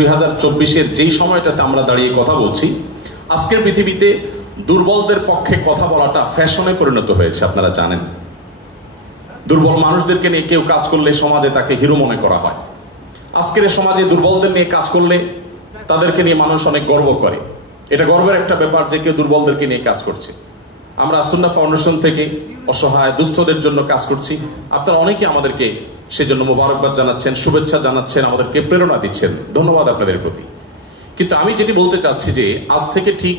2024-এর যেই সময়টাতে আমরা দাঁড়িয়ে কথা বলছি, আজকের পৃথিবীতে দুর্বলদের পক্ষে কথা বলাটা ফ্যাশনে পরিণত হয়েছে। আপনারা জানেন, দুর্বল মানুষদেরকে নিয়ে কেউ কাজ করলে সমাজে তাকে হিরো মনে করা হয়। আজকের সমাজে দুর্বলদের নিয়ে কাজ করলে তাদেরকে নিয়ে মানুষ অনেক গর্ব করে। এটা গর্বের একটা ব্যাপার যে কেউ দুর্বলদেরকে নিয়ে কাজ করছে। আমরা সুন্নাহ ফাউন্ডেশন থেকে অসহায় দুস্থদের জন্য কাজ করছি। আপনারা অনেকে আমাদেরকে সেজন্য মোবারকবাদ জানাচ্ছেন, শুভেচ্ছা জানাচ্ছেন, আমাদেরকে প্রেরণা দিচ্ছেন। ধন্যবাদ আপনাদের প্রতি। কিন্তু আমি যেটি বলতে চাচ্ছি যে আজ থেকে ঠিক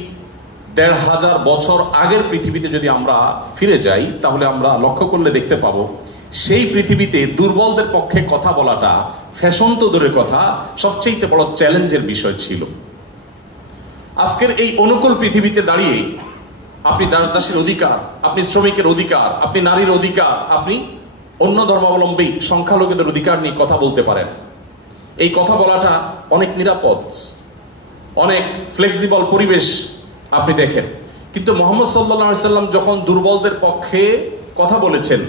১৫০০ বছর আগের পৃথিবীতে যদি আমরা ফিরে যাই, তাহলে আমরা লক্ষ্য করলে দেখতে পাবো সেই পৃথিবীতে দুর্বলদের পক্ষে কথা বলাটা ফ্যাশন তো দূরের কথা, সবচেয়ে বড় চ্যালেঞ্জের বিষয় ছিল। আজকের এই অনুকূল পৃথিবীতে দাঁড়িয়ে আপনি দাস-দাসীর অধিকার, আপনি শ্রমিকের অধিকার, আপনি নারীর অধিকার, আপনি অন্য ধর্মাবলম্বী সংখ্যালঘুদের অধিকার নিয়ে কথা বলতে পারেন। এই কথা বলাটা অনেক নিরাপদ, অনেক ফ্লেক্সিবল পরিবেশ আপনি দেখেন। কিন্তু মুহাম্মদ সাল্লাল্লাহু আলাইহি সাল্লাম যখন দুর্বলদের পক্ষে কথা বলেছেন,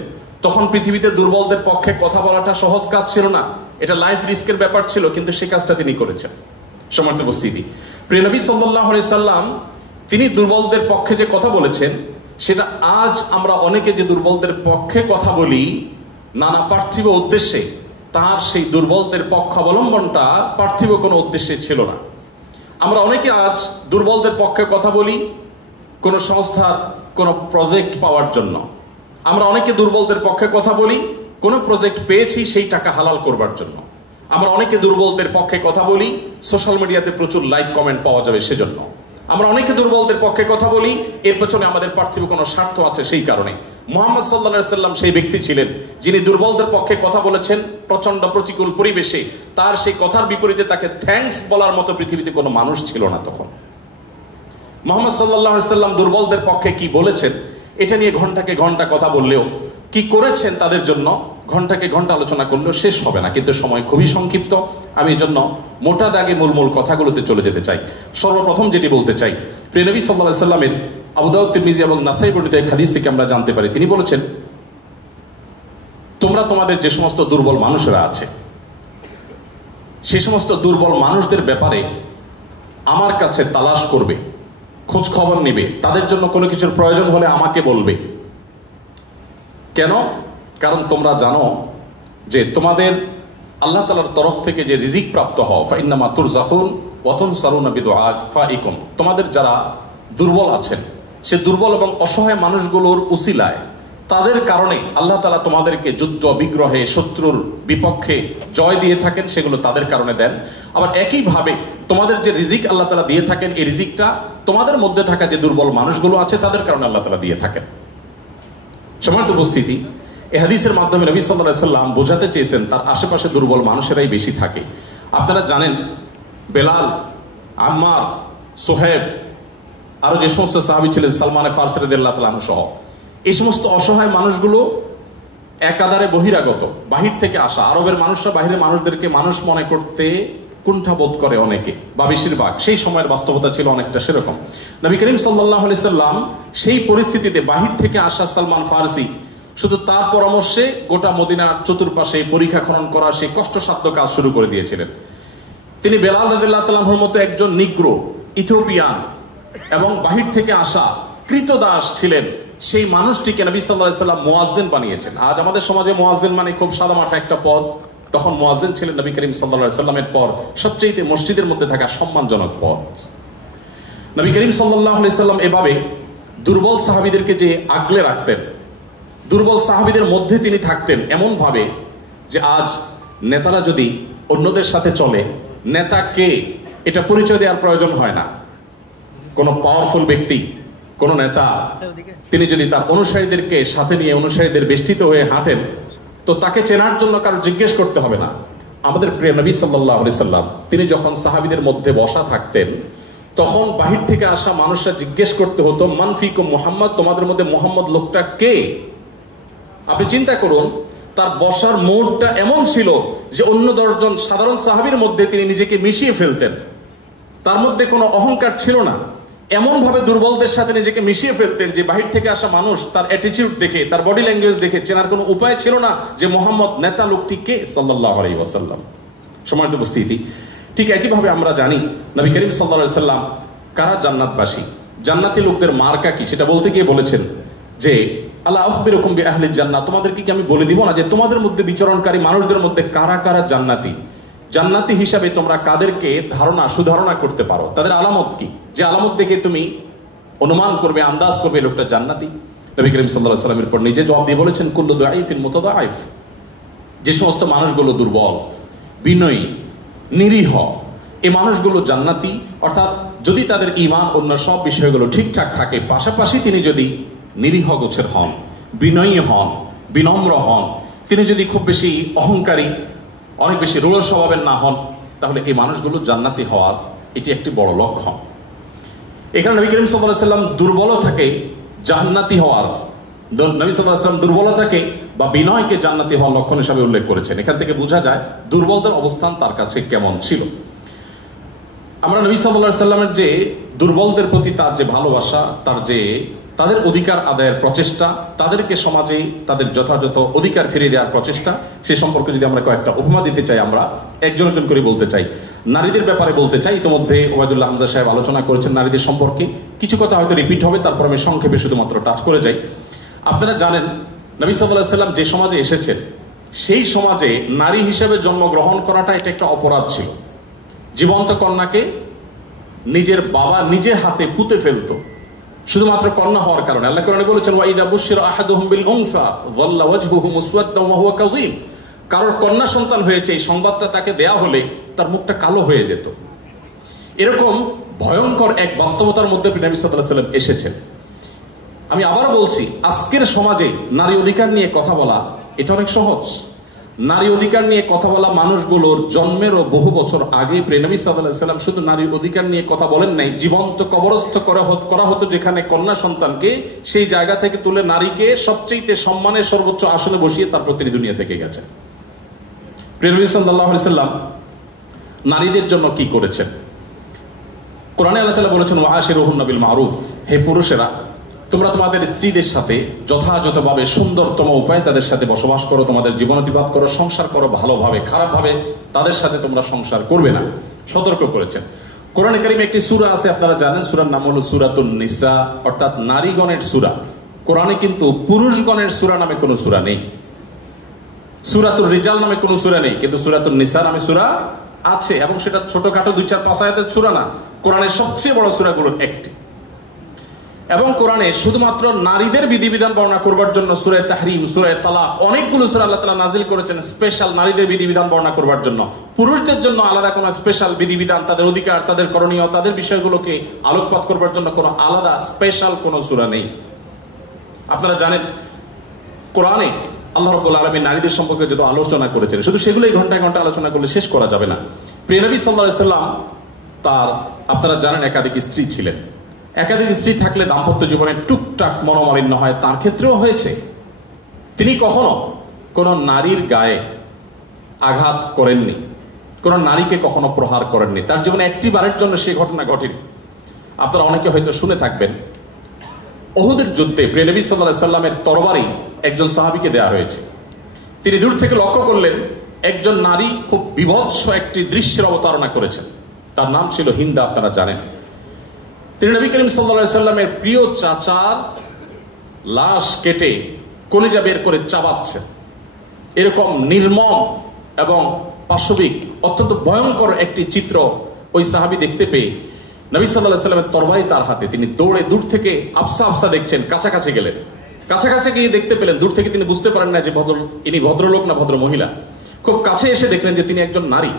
তখন পৃথিবীতে দুর্বলদের পক্ষে কথা বলাটা সহজ কাজ ছিল না। এটা লাইফ রিস্কের ব্যাপার ছিল, কিন্তু সে কাজটা তিনি করেছেন। সম্মানিত উপস্থিতি, প্রিয় নবী সাল্লাল্লাহু আলাইহি সাল্লাম তিনি দুর্বলদের পক্ষে যে কথা বলেছেন, সেটা আজ আমরা অনেকে যে দুর্বলদের পক্ষে কথা বলি নানা পার্থিব উদ্দেশ্যে, তার সেই দুর্বলদের পক্ষাবলম্বনটা পার্থিব কোনো উদ্দেশ্যে ছিল না। আমরা অনেকে আজ দুর্বলদের পক্ষে কথা বলি কোনো সংস্থার কোনো প্রজেক্ট পাওয়ার জন্য। আমরা অনেকে দুর্বলদের পক্ষে কথা বলি কোনো প্রজেক্ট পেয়েছি সেই টাকা হালাল করবার জন্য। আমরা অনেকে দুর্বলদের পক্ষে কথা বলি সোশ্যাল মিডিয়াতে প্রচুর লাইক কমেন্ট পাওয়া যাবে সেজন্য। আমরা অনেকে দুর্বলদের পক্ষে কথা বলি এর পেছনে আমাদের পার্থিব কোনো স্বার্থ আছে সেই কারণে। মুহাম্মদ সাল্লাল্লাহু আলাইহি সাল্লাম সেই ব্যক্তি ছিলেন যিনি দুর্বলদের পক্ষে কথা বলেছেন প্রচন্ড প্রতিকূল পরিবেশে। তার সেই কথার বিপরীতে তাকে থ্যাঙ্কস বলার মতো পৃথিবীতে কোনো মানুষ ছিল না তখন। মুহাম্মদ সাল্লাল্লাহু আলাইহি সাল্লাম দুর্বলদের পক্ষে কি বলেছেন এটা নিয়ে ঘন্টাকে ঘন্টা কথা বললেও, কি করেছেন তাদের জন্য ঘন্টাকে ঘন্টা আলোচনা করলেও শেষ হবে না। কিন্তু সময় খুবই সংক্ষিপ্ত, আমি এই জন্য মোটা দাগে মূল কথাগুলোতে চলে যেতে চাই। সর্বপ্রথম যেটি বলতে চাই, প্রিয় নবী সাল্লাল্লাহু আলাইহি সাল্লামের আবু দাউদ, তিরমিজি এবং নাসাই বর্ণিত এক হাদিস থেকে আমরা জানতে পারি, তিনি বলেছেন, তোমরা তোমাদের যে সমস্ত দুর্বল মানুষরা আছে সে সমস্ত দুর্বল মানুষদের ব্যাপারে আমার কাছে তালাশ করবে, খোঁজ খবর নিবে, তাদের জন্য কোনো কিছুর প্রয়োজন হলে আমাকে বলবে। কেন? কারণ তোমরা জানো যে তোমাদের আল্লাহ তাআলার তরফ থেকে যে রিজিক প্রাপ্ত হও, ফাইন্নামা তুরজাকুন ওয়া তুনসারুনা বিদুআফাইকুম, তোমাদের যারা দুর্বল আছেন সে দুর্বল এবং অসহায় মানুষগুলোর উসিলায় তাদের কারণে আল্লাহ তাআলা তোমাদেরকে যুদ্ধ বিগ্রহে শত্রুর বিপক্ষে জয় দিয়ে থাকেন, সেগুলো তাদের কারণে দেন। আবার একইভাবে তোমাদের যে রিজিক আল্লাহ তাআলা দিয়ে থাকেন, এই রিজিকটা তোমাদের মধ্যে থাকা যে দুর্বল মানুষগুলো আছে তাদের কারণে আল্লাহ তাআলা দিয়ে থাকেন। সম্মানিত উপস্থিতি, এই হাদিসের মাধ্যমে নবী সাল্লাল্লাহু আলাইহি সাল্লাম বোঝাতে চেয়েছেন তার আশেপাশে দুর্বল মানুষেরাই বেশি থাকে। আপনারা জানেন বেলাল, আম্মার, সোহেব, আরো যে সমস্ত সাহাবী ছিলেন, সালমান ফারসি রাদিয়াল্লাহু তাআলা আনহু সহ, এই সমস্ত অসহায় মানুষগুলো একাধারে বহিরাগত, বাহির থেকে আসা। আরবের মানুষরা বাহিরের মানুষদেরকে মানুষ মনে করতে কুণ্ঠাবোধ করে অনেকে, বা বেশিরভাগ। সেই সময়ের বাস্তবতা ছিল অনেকটা সেরকম। নবী করিম সাল্লাল্লাহু আলাইহি সাল্লাম সেই পরিস্থিতিতে বাহির থেকে আসা সালমান ফারসি শুধু তার পরামর্শে গোটা মদিনার চতুর্পাশে পরীক্ষা খনন করা সেই কষ্টসাধ্য কাজ শুরু করে দিয়েছিলেন। তিনি বেলাল রাদিয়াল্লাহু তাআলার মতো একজন নিগ্রো, ইথিওপিয়ান এবং বাহির থেকে আসা কৃতদাস ছিলেন, সেই মানুষটিকে নবী সাল্লাল্লাহু আলাইহি সাল্লাম মুয়াজ্জিন বানিয়েছেন। আজ আমাদের সমাজে মুয়াজ্জিন মানে খুব সাদামাটা একটা পদ, তখন মুয়াজ্জিন ছিলেন নবী করিম সাল্লাল্লাহু আলাইহি সাল্লামের পর সবচেয়ে মসজিদের মধ্যে থাকা সম্মানজনক পদ। নবী করিম সাল্লাল্লাহু আলাইহি সাল্লাম এভাবে দুর্বল সাহাবীদেরকে যে আগলে রাখতেন, দুর্বল সাহাবীদের মধ্যে তিনি থাকতেন এমন ভাবে যে আজ নেতারা যদি অন্যদের সাথে চলে, নেতা কে এটা পরিচয় দেওয়ার প্রয়োজন হয় না। কোন পাওয়ারফুল ব্যক্তি, কোন নেতা, তিনি যদি তার অনুসারীদেরকে সাথে নিয়ে অনুসারীদের বেষ্টিত হয়ে হাঁটেন, তো তাকে চেনার জন্য কারো জিজ্ঞেস করতে হবে না। আমাদের প্রিয় নবী সাল্লাল্লাহু আলাইহি সাল্লাম তিনি যখন সাহাবীদের মধ্যে বসা থাকতেন, তখন বাহির থেকে আসা মানুষরা জিজ্ঞেস করতে হতো, মান ফিকুম মুহাম্মদ, তোমাদের মধ্যে মুহাম্মদ লোকটা কে? আপনি চিন্তা করুন, তার বসার মোড়টা এমন ছিল যে অন্য 10 জন সাধারণ সাহাবীর মধ্যে তিনি নিজেকে মিশিয়ে ফেলতেন। তার মধ্যে কোনো অহংকার ছিল না, এমন ভাবে দুর্বলদের সাথে নিজেকে মিশিয়ে ফেলতেন যে বাহির থেকে আসা মানুষ তার অ্যাটিটিউড দেখে, তার বডি ল্যাঙ্গুয়েজ দেখে চেনার কোনো উপায় ছিল না যে মোহাম্মদ নেতা লোকটি কে সাল্লাল্লাহু আলাইহি ওয়াসাল্লাম। সম্মানিত উপস্থিতি, ঠিক একইভাবে আমরা জানি নবী করিম সাল্লাল্লাহু আলাইহি সাল্লাম কারা জান্নাতবাসী, জান্নাতি লোকদের মার্কা কি, সেটা বলতে গিয়ে বলেছেন যে আল্লাহ আখবিরুকুম বিআহলিল জান্নাহ, তোমাদেরকে কি আমি বলে দিব না যে তোমাদের মধ্যে বিচরণকারী মানুষদের মধ্যে কারা কারা জান্নাতি, জান্নাতি হিসাবে তোমরা কাদেরকে সুধারণা করতে পারো, তাদের আলামত কি, যে আলামত দেখে তুমি অনুমান করবে, আন্দাজ করবে লোকটা জান্নাতি। নবী করিম সাল্লাল্লাহু আলাইহি সাল্লামের পর নিজে জবাব দিয়ে বলেছেন কুল্লু দাঈফিন মুতাদাঈফ, যে সমস্ত মানুষগুলো দুর্বল, বিনয়ী, নিরীহ, এই মানুষগুলো জান্নাতি। অর্থাৎ যদি তাদের ঈমান অন্য সব বিষয়গুলো ঠিকঠাক থাকে, পাশাপাশি তিনি যদি নিরীহ গোছের হন, বিনয়ী হন, বিনম্র হন, তিনি যদি খুব বেশি অহংকারী, অনেক বেশি রূঢ় স্বভাবের না হন, তাহলে এই মানুষগুলো জান্নাতি হওয়ার এটি একটি বড় লক্ষণ। এখানে নবী করিম সাল্লাল্লাহু আলাইহি সাল্লাম দুর্বলতাকে জান্নাতি হওয়ার, নবী সাল্লাল্লাহু আলাইহি সাল্লাম দুর্বলতাকে বা বিনয়কে জান্নাতি হওয়ার লক্ষণ হিসাবে উল্লেখ করেছেন। এখান থেকে বোঝা যায় দুর্বলদের অবস্থান তার কাছে কেমন ছিল। আমরা নবী সাল্লাল্লাহু আলাইহি সাল্লামের যে দুর্বলদের প্রতি তার যে ভালোবাসা, তার যে তাদের অধিকার আদায়ের প্রচেষ্টা, তাদেরকে সমাজে তাদের যথাযথ অধিকার ফিরিয়ে দেওয়ার প্রচেষ্টা, সে সম্পর্কে যদি আমরা কয়েকটা উপমা দিতে চাই, আমরা একজন একজন করে বলতে চাই। নারীদের ব্যাপারে বলতে চাই, ইতিমধ্যে ওবায়দুল্লাহ হামজা সাহেব আলোচনা করেছেন নারীদের সম্পর্কে, কিছু কথা হয়তো রিপিট হবে, তারপর আমি সংক্ষেপে শুধুমাত্র টাচ করে যাই। আপনারা জানেন নবী সাল্লাল্লাহু আলাইহি সাল্লাম যে সমাজে এসেছেন, সেই সমাজে নারী হিসেবে জন্মগ্রহণ করাটা এটা একটা অপরাধ ছিল। জীবন্ত কন্যাকে নিজের বাবা নিজের হাতে পুঁতে ফেলতো শুধুমাত্র কন্যা হওয়ার কারণে। আল্লাহ কোরআনে বলেছেন ওয়াইদা বুশিরা আহাদুহুম বিল উনসা যাল্লা ওয়াজহুহু মুসওয়াদ্দান ওয়া হুয়া কাযীম, কারোর কন্যা সন্তান হয়েছে এই সংবাদটা তাকে দেয়া হলে তার মুখটা কালো হয়ে যেত। এরকম ভয়ঙ্কর এক বাস্তবতার মধ্যে নবী সাল্লাল্লাহু আলাইহি সাল্লাম এসেছেন। আমি আবার বলছি, আজকের সমাজে নারী অধিকার নিয়ে কথা বলা এটা অনেক সহজ। নারী অধিকার নিয়ে কথা বলা মানুষগুলোর জন্মেরও বহু বছর আগে নবী সাল্লাল্লাহু আলাইহি সাল্লাম শুধু নারী অধিকার নিয়ে কথা বলেন নাই, জীবন্ত কবরস্থ করা হতো যেখানে কন্যা সন্তানকে, সেই জায়গা থেকে তুলে নারীকে সবচেয়ে সম্মানের সর্বোচ্চ আসনে বসিয়ে তারপর তিনি দুনিয়া থেকে গেছেন। নবী সাল্লাল্লাহু আলাইহি সাল্লাম নারীদের জন্য কি করেছেন? কোরআনে আল্লাহ তাআলা বলেছেন ওয়াশিরুহুন্না বিল মারুফ, হে পুরুষেরা তোমরা তোমাদের স্ত্রীদের সাথে যথাযথভাবে সুন্দরতম উপায়ে তাদের সাথে বসবাস করো, তোমাদের জীবন অতিবাহিত করো, সংসার করো ভালোভাবে, খারাপভাবে তাদের সাথে তোমরা সংসার করবে না, সতর্ক করেছেন। কোরআনে কারিমে একটি সূরা আছে, আপনারা জানেন, সূরার নাম হলো সূরাতুন নিসা, অর্থাৎ নারীগণের সূরা। কোরআনে কিন্তু পুরুষগণের সূরা নামে কোনো সূরা নেই, সূরাতুর রিজাল নামে কোনো সূরা নেই, কিন্তু সূরাতুন নিসা নামে সূরা আছে, এবং সেটা ছোটখাটো 2-4-5 আয়াতের সূরা না, কোরআনের সবচেয়ে বড় সূরাগুলোর একটি। এবং কোরআনে শুধুমাত্র নারীদের বিধিবিধান বর্ণনা করবার জন্য সূরা তাহরিম, সূরা তালাক, অনেকগুলো সূরা আল্লাহ তাআলা নাজিল করেছেন স্পেশাল নারীদের বিধিবিধান বর্ণনা করবার জন্য। পুরুষদের জন্য আলাদা কোনো স্পেশাল বিধিবিধান, তাদের অধিকার, তাদের করণীয়, তাদের বিষয়গুলোকে আলোকপাত করবার জন্য কোনো আলাদা স্পেশাল কোনো সূরা নেই। আপনারা জানেন কোরআনে আল্লাহ রাব্বুল আলামিন নারীদের সম্পর্কে যত আলোচনা করেছেন, শুধু সেগুলোই ঘন্টায় ঘন্টা আলোচনা করলে শেষ করা যাবে না। প্রিয় নবী সাল্লাল্লাহু আলাইহি সাল্লাম তার, আপনারা জানেন, একাধিক স্ত্রী ছিলেন। একাধিক স্ত্রী থাকলে দাম্পত্য জীবনে টুকটাক মনোমালিন্য হয়, তার ক্ষেত্রেও হয়েছে। তিনি কখনো কোন নারীর গায়ে আঘাত করেননি, কোন নারীকে কখনো প্রহার করেননি, তার জীবনে একটি বারের জন্য সেই ঘটনা ঘটেনি। আপনারা অনেকে হয়তো শুনে থাকবেন, উহুদের যুদ্ধে প্রিয় নবী সাল্লাল্লাহু আলাইহি সাল্লামের তরবারি একজন সাহাবীকে দেয়া হয়েছে। তিনি দূর থেকে লক্ষ্য করলেন একজন নারী খুব বিভৎস একটি দৃশ্যের অবতারণা করেছেন, তার নাম ছিল হিন্দা, আপনারা জানেন। তিনি নবী করিম সাল্লাল্লাহু আলাইহি সাল্লামের প্রিয় চাচার লাশ কেটে কলিজা বের করে চাবাচ্ছেন। এরকম নির্মম এবং পাশবিক অত্যন্ত ভয়ঙ্কর একটি চিত্র ওই সাহাবী দেখতে পেয়ে নবী সাল্লাল্লাহু আলাইহি সাল্লামের তরবারি তার হাতে, তিনি দৌড়ে দূর থেকে আফসা আফসা দেখছেন, কাছাকাছি গেলেন। কাছাকাছি গিয়ে দেখতে পেলেন, দূর থেকে তিনি বুঝতে পারেন না যে ইনি ভদ্রলোক না ভদ্র মহিলা। খুব কাছে এসে দেখলেন যে তিনি একজন নারী।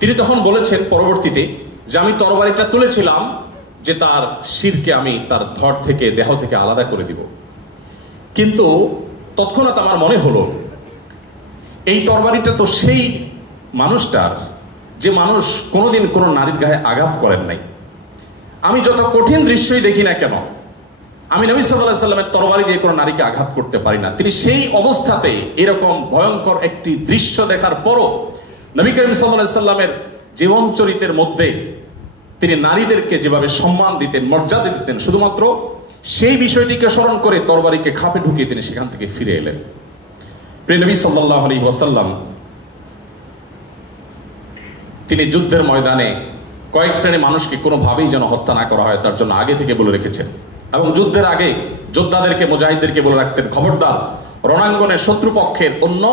তিনি তখন বলেছেন পরবর্তীতে যে আমি তরবারিটা তুলেছিলাম যে তার শিরকে আমি তার ধড় থেকে, দেহ থেকে আলাদা করে দিব, কিন্তু তৎক্ষণাৎ আমার মনে হলো এই তরবারিটা তো সেই মানুষটার, যে মানুষ কোনোদিন কোনো নারীর গায়ে আঘাত করেন নাই। আমি যত কঠিন দৃশ্যই দেখি না কেন, আমি নবী সাল্লাল্লাহু আলাইহি সাল্লামের তরবারি দিয়ে কোনো নারীকে আঘাত করতে পারি না। তিনি সেই অবস্থাতে এরকম ভয়ঙ্কর একটি দৃশ্য দেখার পরও নবী করিম সাল্লাল্লাহু আলাইহি সাল্লামের জীবন চরিত্রের মধ্যে তিনি নারীদেরকে যেভাবে সম্মান দিতেন, মর্যাদা দিতেন, শুধুমাত্র সেই বিষয়টিকে স্মরণ করে তরবারিকে খাপে ঢুকিয়ে তিনি সেখান থেকে ফিরে এলেন। প্রিয় নবী সাল্লাল্লাহু আলাইহি ওয়াসাল্লাম তিনি যুদ্ধের ময়দানে কয়েক শ্রেণী মানুষকে কোনোভাবেই যেন হত্যা না করা হয় তার জন্য আগে থেকে বলে রেখেছেন, এবং যুদ্ধের আগে যোদ্ধাদেরকে, মুজাহিদদেরকে বলে রাখতেন, খবরদার রণাঙ্গনের শত্রুপক্ষের অন্য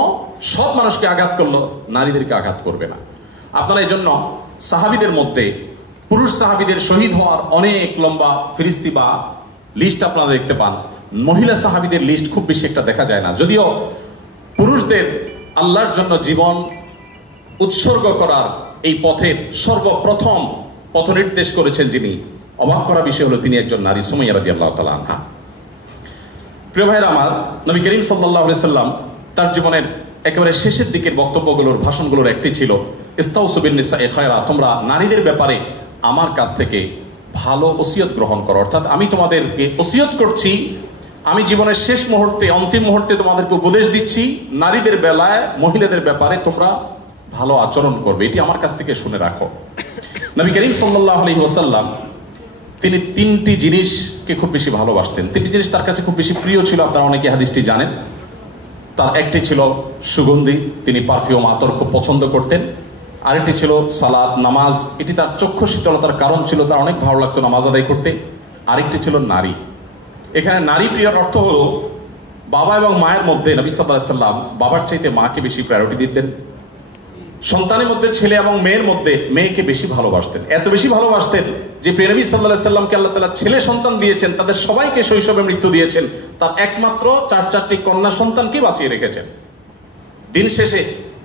সব মানুষকে আঘাত করলো, নারীদেরকে আঘাত করবে না। আপনারা এই জন্য সাহাবিদের মধ্যে পুরুষ সাহাবিদের শহীদ হওয়ার অনেক লম্বা ফিরিস্তি বা লিস্ট আপনারা দেখতে পান। মহিলা সাহাবিদের লিস্ট খুব বেশি একটা দেখা যায় না, যদিও পুরুষদের আল্লাহর জন্য জীবন উৎসর্গ করার এই পথের সর্বপ্রথম পথ নির্দেশ করেছেন যিনি, অবাক করা বিষয় হলো তিনি একজন নারী, সুমাইয়া রাদিয়াল্লাহু তাআলা আনহা। প্রিয় ভাইয়েরা আমার, নবী করিম সাল্লাল্লাহু আলাইহি সাল্লাম তার জীবনের একেবারে শেষের দিকের বক্তব্যগুলোর, ভাষণগুলোর একটি ছিল ইস্তাউসু বিন নিসাই খায়রা, তোমরা নারীদের ব্যাপারে আমার কাছ থেকে ভালো ওসিয়ত গ্রহণ করো। অর্থাৎ আমি তোমাদেরকে ওসিয়ত করছি, আমি জীবনের শেষ মুহূর্তে, অন্তিম মুহূর্তে তোমাদেরকে উপদেশ দিচ্ছি, নারীদের বেলায়, মহিলাদের ব্যাপারে তোমরা ভালো আচরণ করবে, এটি আমার কাছ থেকে শুনে রাখো। নবী করিম সাল্লাল্লাহু আলাইহি ওয়াসাল্লাম তিনি তিনটি জিনিসকে খুব বেশি ভালোবাসতেন, তিনটি জিনিস তার কাছে খুব বেশি প্রিয় ছিল। আপনারা অনেকে হাদিসটি জানেন। তার একটি ছিল সুগন্ধি, তিনি পারফিউম, আতর খুব পছন্দ করতেন। আরেকটি ছিল সালাত, নামাজ, এটি তার চক্ষু শীতলতার কারণ ছিল, তার অনেক ভালো লাগতো নামাজ আদায় করতে। আরেকটি ছিল নারী। এখানে নারী প্রিয়র অর্থ হলো বাবা এবং মায়ের মধ্যে নবী সাল্লাল্লাহু আলাইহি ওয়াসাল্লাম বাবার চাইতে মাকে বেশি প্রায়োরিটি দিতেন। সন্তানের মধ্যে ছেলে এবং মেয়ের মধ্যে মেয়েকে বেশি ভালোবাসতেন, এত বেশি ভালোবাসতেন যে প্রিয় নবী সাল্লাল্লাহু আলাইহি ওয়াসাল্লামকে আল্লাহ তাআলা ছেলে সন্তান দিয়েছেন, তাদের সবাইকে শৈশবে মৃত্যু দিয়েছেন, তার একমাত্র চারটি কন্যা সন্তানকে বাঁচিয়ে রেখেছেন। দিন শেষে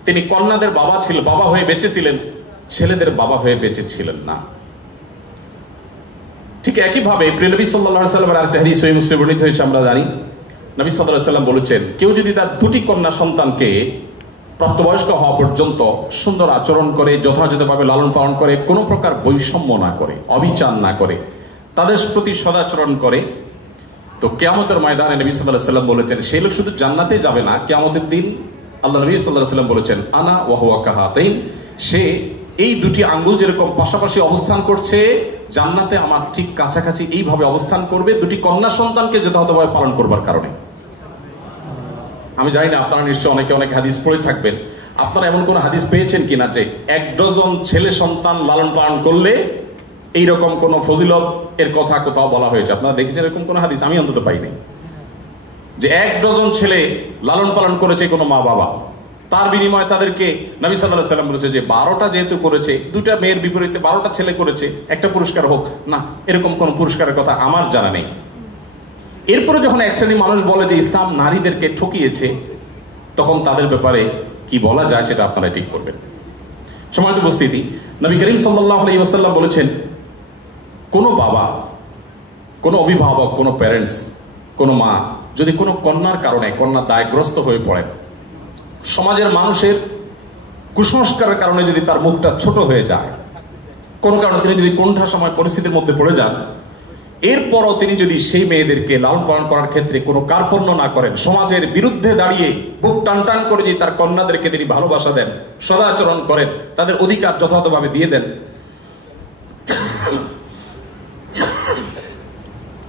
তিনি কন্যাদের বাবা হয়ে বেঁচে ছিলেন, ছেলেদের বাবা হয়ে বেঁচে ছিলেন না। ঠিক একইভাবে প্রিয় নবী সাল্লাল্লাহু আলাইহি ওয়াসাল্লামের আরেকটা হাদিস সহিহ মুসলিমে বর্ণিত হয়েছে, আমরা জানি নবী সাল্লাল্লাহু আলাইহি ওয়াসাল্লাম বলেছেন, কেউ যদি তার দুটি কন্যা সন্তানকে প্রাপ্তবয়স্ক হওয়া পর্যন্ত সুন্দর আচরণ করে, যথাযথভাবে লালন পালন করে, কোনো প্রকার বৈষম্য না করে, অবিচার না করে, তাদের প্রতি সদাচরণ করে, তো কিয়ামতের ময়দানে নবী সাল্লাল্লাহু আলাইহি ওয়াসাল্লাম বলেছেন সেই লোক শুধু জান্নাতে যাবে না, কিয়ামতের দিন আল্লাহ নবী সাল্লাল্লাহু আলাইহি ওয়াসাল্লাম বলেছেন আনা ওয়া হুয়া কাহাতাইন, সে এই দুটি আঙ্গুল যেরকম পাশাপাশি অবস্থান করছে জান্নাতে আমার ঠিক কাছাকাছি এইভাবে অবস্থান করবে, দুটি কন্যা সন্তানকে যথাযথভাবে পালন করবার কারণে। আমি জানি না আপনারা নিশ্চয় অনেকে অনেক হাদিস পড়ে থাকবেন, আপনারা এমন কোন হাদিস পেয়েছেন কিনা যে 1 ডজন ছেলে সন্তান লালন পালন করলে এইরকম কোন ফজিলত এর কথা কোথাও বলা হয়েছে? আপনারা দেখেছেন এরকম কোন হাদিস? আমি অন্তত পাইনি যে 1 ডজন ছেলে লালন পালন করেছে কোনো মা বাবা, তার বিনিময়ে তাদেরকে নবী সাল্লাল্লাহু আলাইহি ওয়াসাল্লাম বলেছে যে 12টা যেহেতু করেছে, 2টা মেয়ের বিপরীতে 12টা ছেলে করেছে, একটা পুরস্কার হোক না, এরকম কোন পুরস্কারের কথা আমার জানা নেই। এরপরে যখন এক শ্রেণী মানুষ বলে যে ইসলাম নারীদেরকে ঠকিয়েছে, তখন তাদের ব্যাপারে কি বলা যায় সেটা আপনারা ঠিক করবেন। সম্মানিত উপস্থিতি, নবী করিম সাল্লাল্লাহু আলাইহি ওয়াসাল্লাম বলেছেন, কোনো বাবা, কোনো অভিভাবক, কোনো প্যারেন্টস, কোনো মা যদি কোনো কন্যার কারণে কন্যা দায়গ্রস্ত হয়ে পড়েন, সমাজের মানুষের কুসংস্কারের কারণে যদি তার মুখটা ছোট হয়ে যায়, কোনো কারণে তিনি যদি কোণঠা সময় পরিস্থিতির মধ্যে পড়ে যান, এরপরও তিনি যদি সেই মেয়েদেরকে লালন পালন করার ক্ষেত্রে কোনো কার্পণ্য না করেন, সমাজের বিরুদ্ধে দাঁড়িয়ে বুক টান টান করে যদি তার কন্যাদেরকে তিনি ভালোবাসা দেন, সদাচরণ করেন, তাদের অধিকার যথাযথভাবে দিয়ে দেন,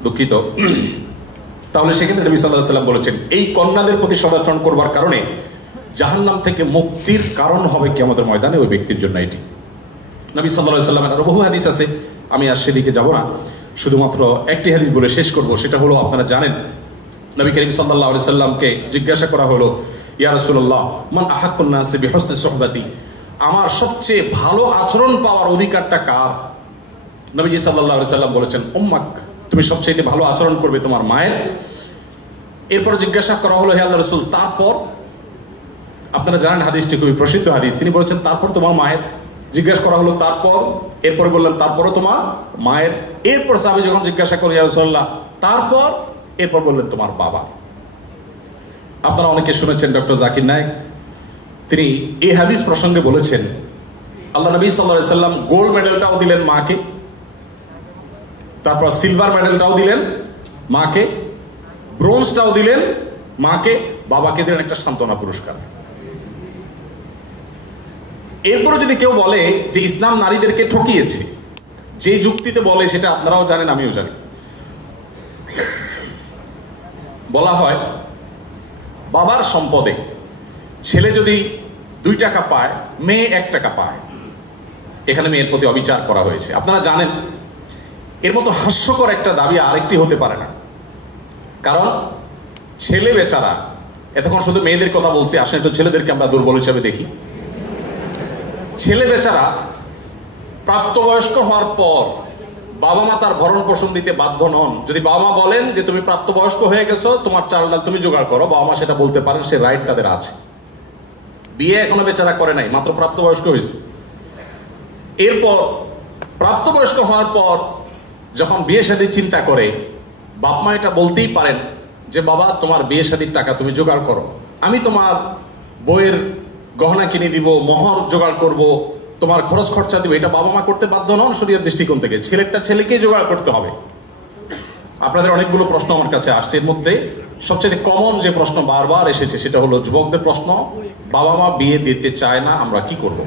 দুঃখিত, তাহলে সেক্ষেত্রে নবী সাল্লাল্লাহু আলাইহি ওয়াসাল্লাম বলেছেন এই কন্যাদের প্রতি সদাচরণ করবার কারণে জাহান্নাম থেকে মুক্তির কারণ হবে কিয়ামতের ময়দানে ওই ব্যক্তির জন্য। এটি নবী সাল্লাল্লাহু আলাইহি ওয়াসাল্লামের আরো বহু হাদিস আছে, আমি আর সেদিকে যাব না, শুধুমাত্র একটি হাদিস বলে শেষ করব। সেটা হলো, আপনারা জানেন নবী করিম সাল্লাল্লাহু আলাইহি ওয়াসাল্লামকে জিজ্ঞাসা করা হলো, ইয়া রাসূলুল্লাহ মান আহাক্কুন নাসি বিহুসনি সুহবাতি, আমার সবচেয়ে ভালো আচরণ পাওয়ার অধিকারটা কার? নবীজি সাল্লাল্লাহু আলাইহি ওয়াসাল্লাম বলেছেন উম্মাক, তুমি সবচেয়ে ভালো আচরণ করবে তোমার মায়ের। এরপর জিজ্ঞাসা করা হলো, হে আল্লাহর রাসূল তারপর? আপনারা জানেন হাদিসটি খুবই প্রসিদ্ধ হাদিস, তিনি বলেছেন তারপর তোমার মায়ের। জিজ্ঞাসা করা হলো তারপর, এরপরে বললেন তারপরও তোমার মায়ের। এরপর সাহাবী যখন জিজ্ঞাসা করেন ইয়া রাসূলুল্লাহ তারপর, এরপর বললেন তোমার বাবা। আপনারা অনেকে শুনেছেন ডক্টর জাকির নায়েক, তিনি এই হাদিস প্রসঙ্গে বলেছেন আল্লাহ নবী সাল্লাল্লাহু আলাইহি ওয়াসাল্লাম গোল্ড মেডেলটাও দিলেন মাকে, তারপর সিলভার মেডেলটাও দিলেন মাকে, ব্রোঞ্জটাও দিলেন মাকে, বাবাকে দিলেন একটা সান্ত্বনা পুরস্কার। এরপরে যদি কেউ বলে যে ইসলাম নারীদেরকে ঠকিয়েছে, যে যুক্তিতে বলে সেটা আপনারাও জানেন, আমিও জানি। বলা হয় বাবার সম্পদে ছেলে যদি 2 টাকা পায়, মেয়ে 1 টাকা পায়, এখানে মেয়ের প্রতি অবিচার করা হয়েছে। আপনারা জানেন এর মতো হাস্যকর একটা দাবি আরেকটি হতে পারে না। কারণ ছেলে বেচারা, এতক্ষণ শুধু মেয়েদের কথা বলছি, আসলে একটু ছেলেদেরকে আমরা দুর্বল হিসেবে দেখি। ছেলে বেচারা প্রাপ্তবয়স্ক হওয়ার পর বাবা মা তার ভরণ পোষণ দিতে বাধ্য নন। যদি বাবা মা বলেন যে তুমি প্রাপ্তবয়স্ক হয়ে গেছো, তোমার চাল ডাল তুমি জোগাড় করো, বাবা মা সেটা বলতে পারেন, সে রাইট তাদের আছে। বিয়ে এখনো বেচারা করে নাই, মাত্র প্রাপ্তবয়স্ক হয়েছে। এরপর প্রাপ্তবয়স্ক হওয়ার পর যখন বিয়ে শাদী চিন্তা করে, বাপ মা এটা বলতেই পারেন যে বাবা তোমার বিয়ে শাদীর টাকা তুমি জোগাড় করো, আমি তোমার বইয়ের গহনা কিনে দিব, মোহর জোগাড় করব, তোমার খরচ খরচা দিব। এটা বাবা মা করতে বাধ্য নন শরীয়তের দৃষ্টিকোণ থেকে, ছেলেটা ছেলেকেই জোগাড় করতে হবে। আপনাদের অনেকগুলো প্রশ্ন আমার কাছে আসছে, এর মধ্যে সবচেয়ে কমন যে প্রশ্ন বারবার এসেছে সেটা হলো যুবকদের প্রশ্ন, বাবা মা বিয়ে দিতে চায় না, আমরা কি করব?